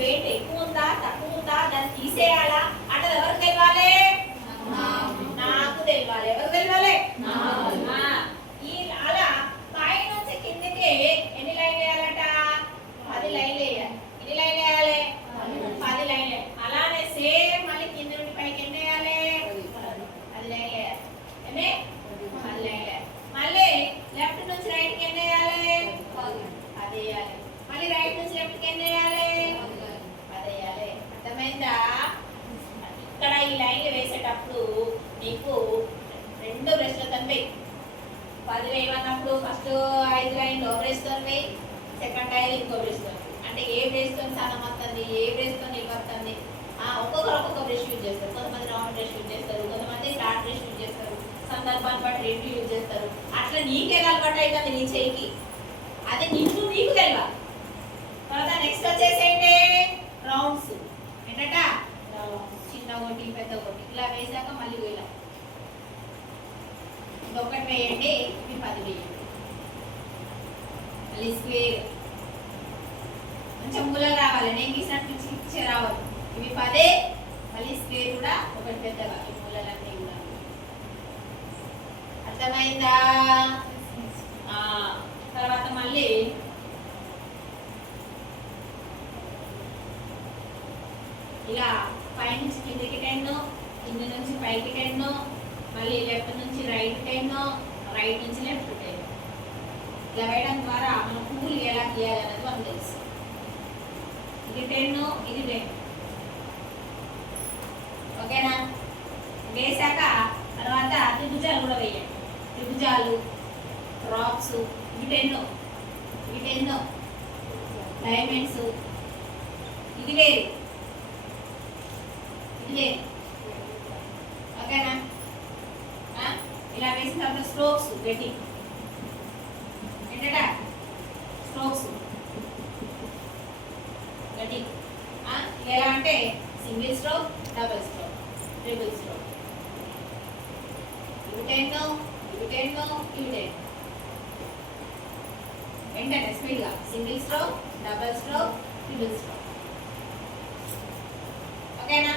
Wait ఎక్కువ ఉందా తక్కువ ఉందా దాన్ని తీసేయాలా అంటే ఎవరికి తెలియాలి? నాకు తెలియాలి. ఎవరు తెలియాలి? ఈ అలా పై నుంచి కిందకి ఎన్ని లైన్లు వేయాలట? 10 లైన్లు వేయాలి. ఎన్ని లైన్లు వేయాలి? 10 లైన్లు. అలానే సేమ్ మళ్ళీ కింద నుండి పైకి ఎన్ని వేయాలి? 10 లైన్లు వేయాలి. ఎన్ని? 10 లైన్లు. మళ్ళీ లెఫ్ట్ నుంచి రైట్ కి ఎన్ని వేయాలి? 10 వేయాలి. మళ్ళీ రైట్ నుంచి లెఫ్ట్ కి ఎన్ని వేయాలి? 10 వేయాలి. అర్థమైందా? ఇక్కడ ఈ లైన్లు వేసేటప్పుడు నీకు 2 బ్రష్లతో వేయి. 10 వేయమన్నప్పుడు ఫస్ట్ 5 లైన్లు బ్రష్తో వేయి, సెకండ్ 5 ఇంకో బ్రష్తో. అంటే ఏ బ్రష్తో సన్నం వస్తుంది, ఏ బ్రష్తో నిల్వ వస్తుంది. ఒక్కొక్కరు ఒక్కొక్క బ్రష్ యూజ్ చేస్తారు. కొంతమంది రౌండ్ బ్రష్ యూజ్ చేస్తారు, కొంతమంది ఫ్లాట్ బ్రష్ యూజ్ చేస్తారు, సందర్భాన్ని బట్టి 2 యూజ్ చేస్తారు. అట్లా నీకే అలవాటు అవుతుంది నీ చేయికి. అది నీకు తెలియాలి. తర్వాత నెక్స్ట్ వచ్చేసేంటి రౌండ్స్. ఏంటట? చిన్న ఒకటి పెద్ద ఒకటి ఇలా వేసాక మళ్ళీ వేయాలి. ఇంకొకటి వేయండి, ఇవి 10 వేయండి. మళ్ళీ స్క్వేర్ కొంచెం మూలలు రావాలి, నేను గీసినట్టు పిచ్చి రావాలి. ఇవి 10. మళ్ళీ స్క్వేర్ కూడా ఒకటి పెద్దగా, ఈ మూలలన్నీ కూడా. అర్థమైందా? తర్వాత మళ్ళీ ఇలా పై నుంచి కిందకి 10, కింద నుంచి పైకి 10, మళ్ళీ లెఫ్ట్ నుంచి రైట్ 10, రైట్ నుంచి లెఫ్ట్ 10. ఇలా వేయడం ద్వారా మనం పువ్వులు ఎలా గీయాలన్నది మనకు తెలుసు. ఇది 10, ఇది 10. ఓకేనా? వేసాక తర్వాత త్రిభుజాలు కూడా వేయండి. త్రిభుజాలు, డ్రాప్స్, ఇవి 10, ఇవి 10, డైమండ్స్, ఇది వేరు, ఇది వేరు. ఓకేనా? ఇలా వేసిన తర్వాత స్ట్రోక్స్ గట్టి. ఏంటట? స్ట్రోక్స్ గట్టి. ఎలా అంటే single stroke, double stroke, triple stroke. ఇవి 10, ఇవి 10, ఇవి 10. ఏంటంటే స్పీడ్గా single stroke, double stroke, triple stroke. ఓకేనా?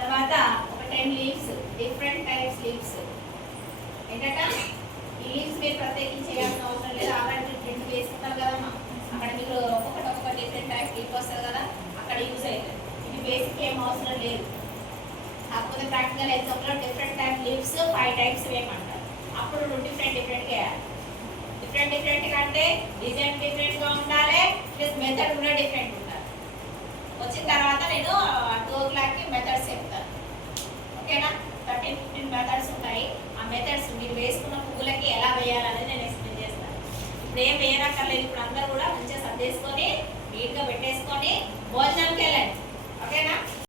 తర్వాత ఒక 10 లీవ్స్, డిఫరెంట్ టైప్స్ లీవ్స్. ఏంటట? ఈ లీవ్స్ మీరు ప్రత్యేకించి చేయాల్సిన అవసరం లేదు. ఆల్రెడీ ప్రింట్ వేసుకుంటారు కదమ్మా, అక్కడ మీరు ఒక్కొక్క డిఫరెంట్ టైప్ లీవ్ వస్తుంది కదా, అక్కడ యూజ్ అవుతుంది. ఇది బేసిక్ ఏం అవసరం లేదు. కాకపోతే ప్రాక్టికల్ ఎగ్జామ్లో డిఫరెంట్ టైప్ లీవ్స్ 5 టైప్స్ వేయమంటారు. అప్పుడు డిఫరెంట్ వేయాలి. డిఫరెంట్ అంటే డిజైన్ డిఫరెంట్గా ఉండాలి, ప్లస్ మెథడ్ కూడా డిఫరెంట్ ఉండాలి. వచ్చిన తర్వాత నేను 2 o'clockకి మెథడ్స్ చెప్తాను. ఓకేనా? 13-15 మెథడ్స్ ఉంటాయి. ఆ మెథడ్స్ మీరు వేసుకున్న పువ్వులకి ఎలా వేయాలనేది నేను ఎక్స్ప్లెయిన్ చేస్తాను. ఇప్పుడు ఏం వేయనక్కర్లేదు. ఇప్పుడు అందరూ కూడా మంచిగా సర్దేసుకొని నీట్గా పెట్టేసుకొని భోజనానికి వెళ్ళండి. ఓకేనా?